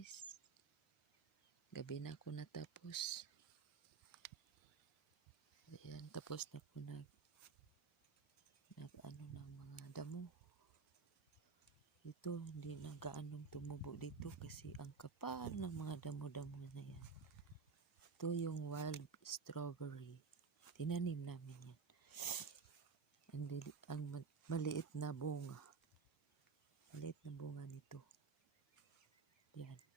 guys. Gabi na ako natapos. Ayan, tapos na po nag nag ano ng mga damo. Ito, hindi na gaanong tumubo dito kasi ang kapal ng mga damo-damo na yan. Ito yung wild strawberry. Tinanim namin yan. Ang, ang ma- maliit na bunga. Maliit na bunga nito. Yan.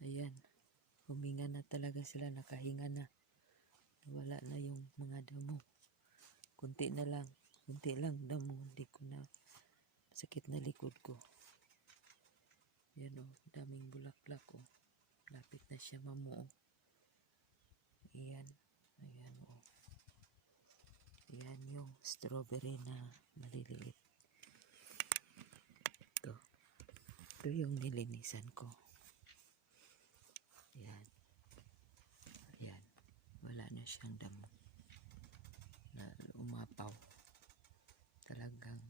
Ayan. Huminga na talaga sila. Nakahinga na. Wala na yung mga damo. Kunti na lang. Kunti lang damo. Hindi ko na sakit na likod ko. Yan o. Daming bulaklak o. Lapit na siya mamuo. Ayan. Ayan o. Ayan yung strawberry na maliliit. Ito. Ito yung nilinisan ko. Ayan. Ayan. Wala na siyang damo. Na umapaw. Talagang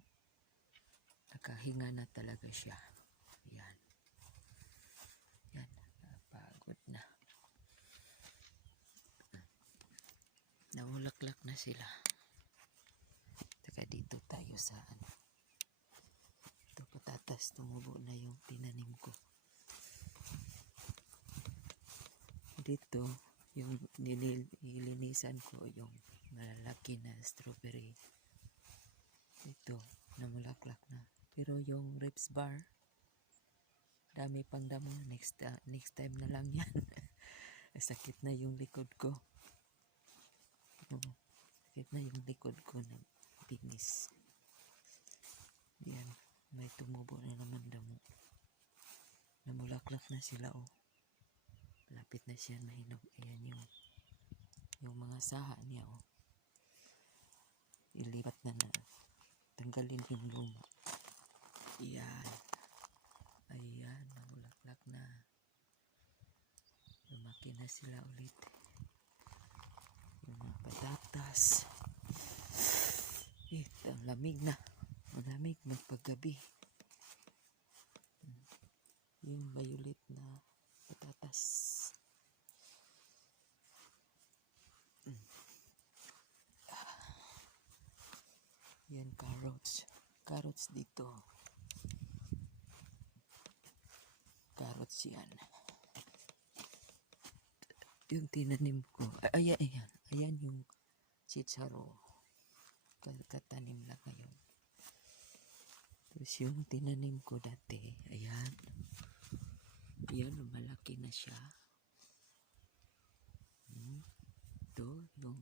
nakahinga na talaga siya. Ayan. Ayan. Napagod na. Naulaklak na sila. Taka dito tayo sa ano. Ito patatas. Tumubo na yung tinanim ko. Dito, yung nilinisan ko yung malalaki na strawberry. Ito, namulaklak na. Pero yung ribs bar, dami pang damo. Next, ah, next time na lang yan. Sakit na yung likod ko. Oo, sakit na yung likod ko na bingis. Yan, may tumubo na naman damo. Namulaklak na sila oh. Lapit na siya mahinog. Ayan yung yung mga saha niya oh. Ilipat na na. Tanggalin yung luma. Ayan. Ayan, namulaklak na. Lumaki na sila ulit. Yung mga patatas. Eh, ang lamig na. Malamig magpagabi. Hmm. Yung violet na patatas. Yan, carrots. Carrots dito. Carrots yan. Yung tinanim ko. Ay, ayan, ayan. Ayan yung chicharo. Ka- Katanim lang ngayon. Tapos yung tinanim ko dati. Ayan. Ayan, malaki na siya. Hmm. Ito, yung